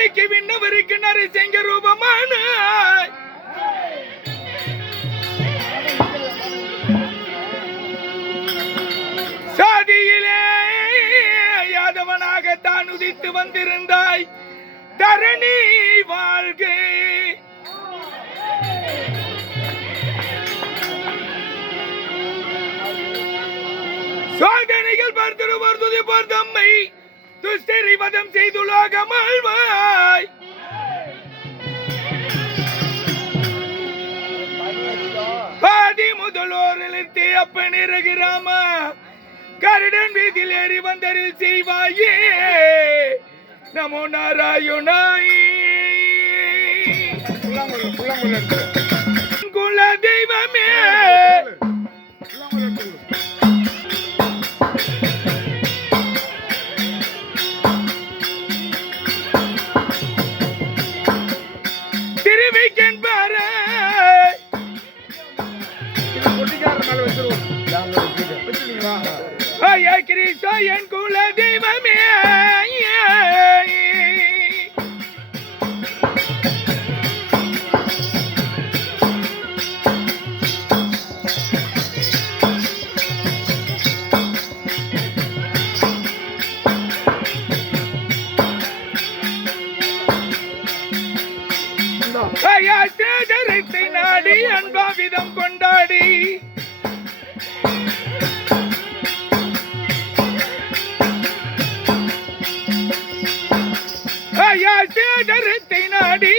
மலைக்கு விண்ணவருக்கு நரசிங்க ரூபமான. சாதியிலே யாதவனாக தான் உதித்து வந்திருந்தாய். தரணி வாழ்க. சோதனைகள் பார்த்திருப்பார் துதிப்பார் தம்மை. துஷ்டரை வதம் செய்துலோகம் பாதி ஆதி முதலோரிலிருந்து அப்பன் இறகிறாமா கருடன் வீதியில் ஏறி வந்தரில் செய்வாயே. நமோ நாராயணாய். புல்லாங்குழல் புல்லாங்குழல் ஐயா கிரீஷா என் குல தெய்வமே ஐயா சேதரத்தை நாடி அன்பாவிதம் கொண்டாடி. சேதரத்தை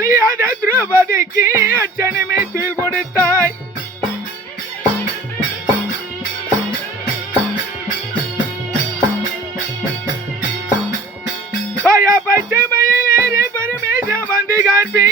ஐயாளியாத திரௌபதிக்கு அச்சனமே தூள் கொடுத்தாய் ஐயா பச்சை மயிலேறி பரமேச வந்து காண்பி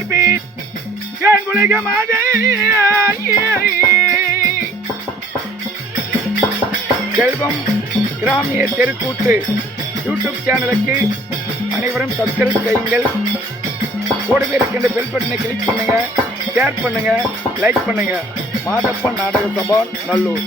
வண்டி கார்பி என் செல்வம் கிராமிய தெருக்கூத்து. யூடியூப் சேனலுக்கு அனைவரும் சப்ஸ்கிரைப் செய்யுங்கள். கூடவே இருக்கின்ற பெல் பட்டனை கிளிக் பண்ணுங்கள் ஷேர் பண்ணுங்கள் லைக் பண்ணுங்கள் மாதப்பன் நாடக சபா நல்லூர்.